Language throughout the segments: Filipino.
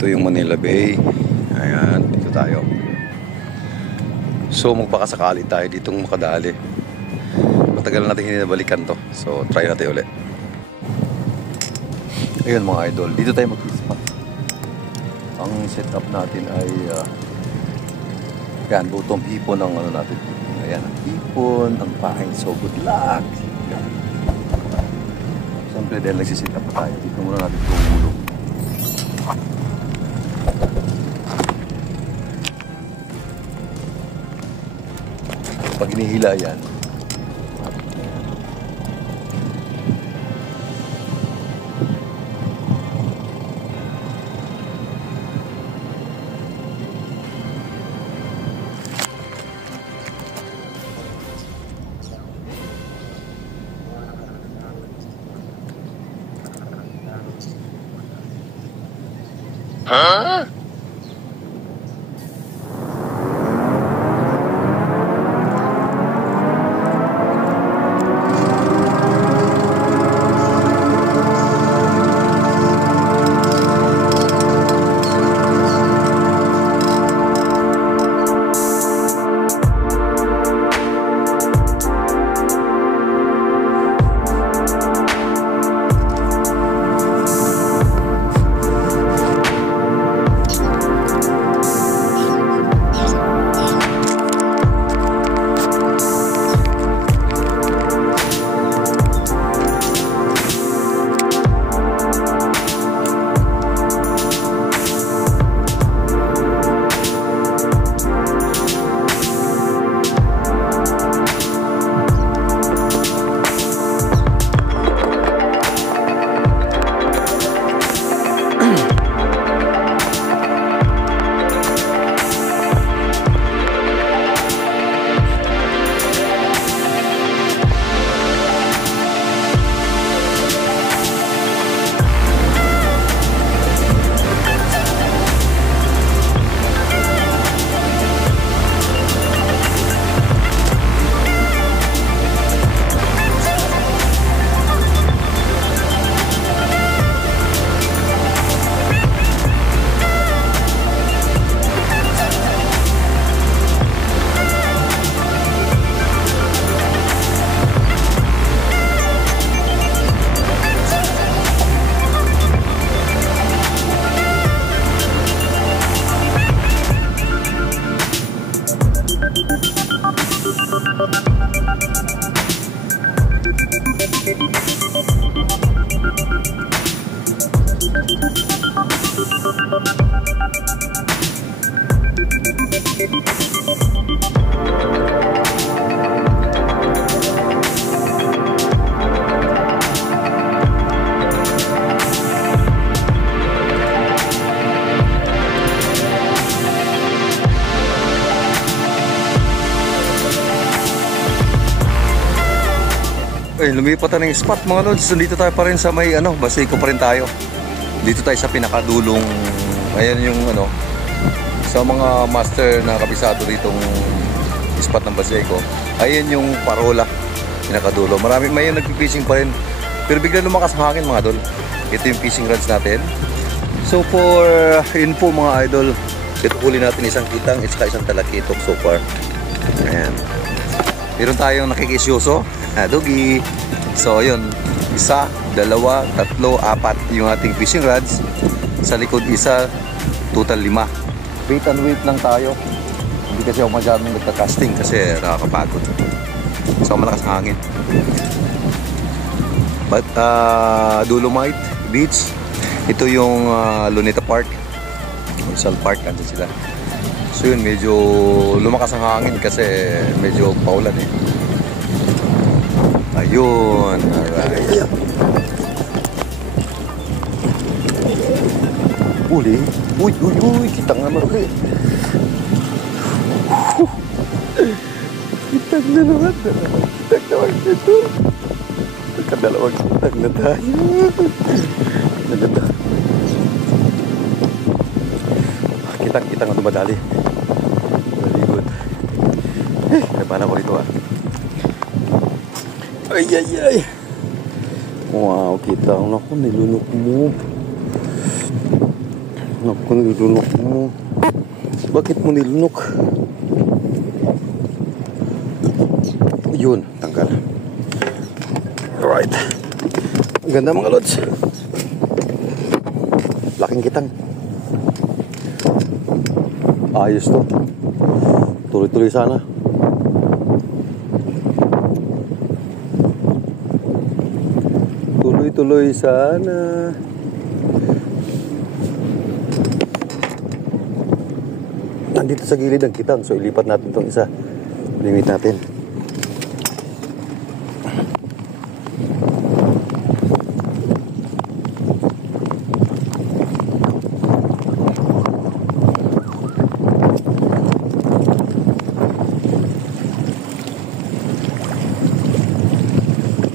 Ito yung Manila Bay. Ayan, dito tayo. So magbaka sakali tayo ditong makadali. Matagal natin hindi nabalikan to. So try natin ulit. Ayun mga idol, dito tayo mag-spot. Ang setup natin ay yan, butong hipon ang ano natin. Ayan, ang hipon, ang pahing. So good luck. Yan. Siyempre dahil nagsisit up tayo, dito muna natin tumulong. Pag inihila yan, huh? Ay, lumipat na ng spot mga lods. So, dito tayo pa rin sa may Baseco pa rin tayo. Dito tayo sa pinakadulong. Ayan yung sa mga master na kabisado ditong spot ng Baseco. Ayan yung Parola, pinakadulo. May nagpi-fishing pa rin. Pero bigla lumakas ang hangin mga idol. Ito yung fishing rods natin. So for info mga idol, ito huli natin isang kitang at isang talakitok so far. Ayan. Meron tayong nakikisyoso. Dogi. So ayun, 1, 2, 3, 4 yung ating fishing rods. Sa likod isa, total 5. Wait and wait lang tayo. Hindi kasi ako masyadong nagka-casting kasi nakakapagod. So malakas ang hangin. But Dolomite Beach, ito yung Luneta Park, Rizal Park, andyan sila. So yun, medyo lumakas ang hangin kasi medyo paulan eh. Ayun, alright. Uli, uy, kitang naman ulit. Kitang na naman ito. Kadalawang kitang na tayo. Naganda. Kitang na dumadali. Very good. May pana ko ito Ay. Wow, kita. Naku, nilunok mo. Naku, nilunok mo. Bakit mo nilunok? Yun, tanggal. Alright. Ang ganda mga lods. Laking kitang. Ayos to. Tuloy-tuloy sana. Tuloy-tuloy sana. Nandito sa gilid ang kitang. So ilipat natin itong isa. Limit natin.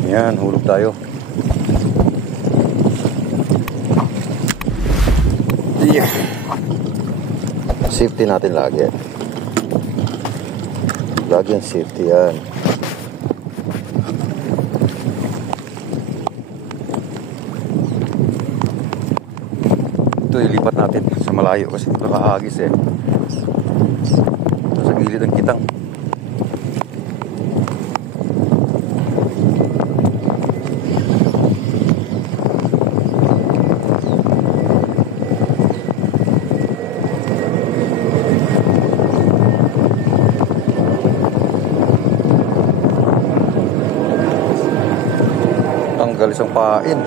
Yan, hulog tayo. Yeah. Safety natin lagi. Lagi ang safety yan. Ito ilipat natin sa malayo kasi nakahagis eh. Sa gilid ang kitang. Tanggal isang pain.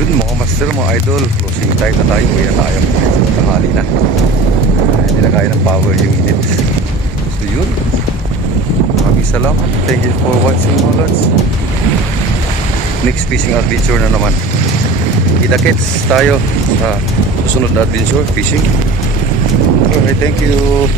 Yun mga master, mga idol, closing time na tayo. Uwi na tayo. Tanghali na. Hindi na kaya ng power unit. So yun. Maraming salamat. Thank you for watching mga lods. Next fishing adventure na naman. Kita-kits tayo sa susunod na adventure fishing. Okay, thank you.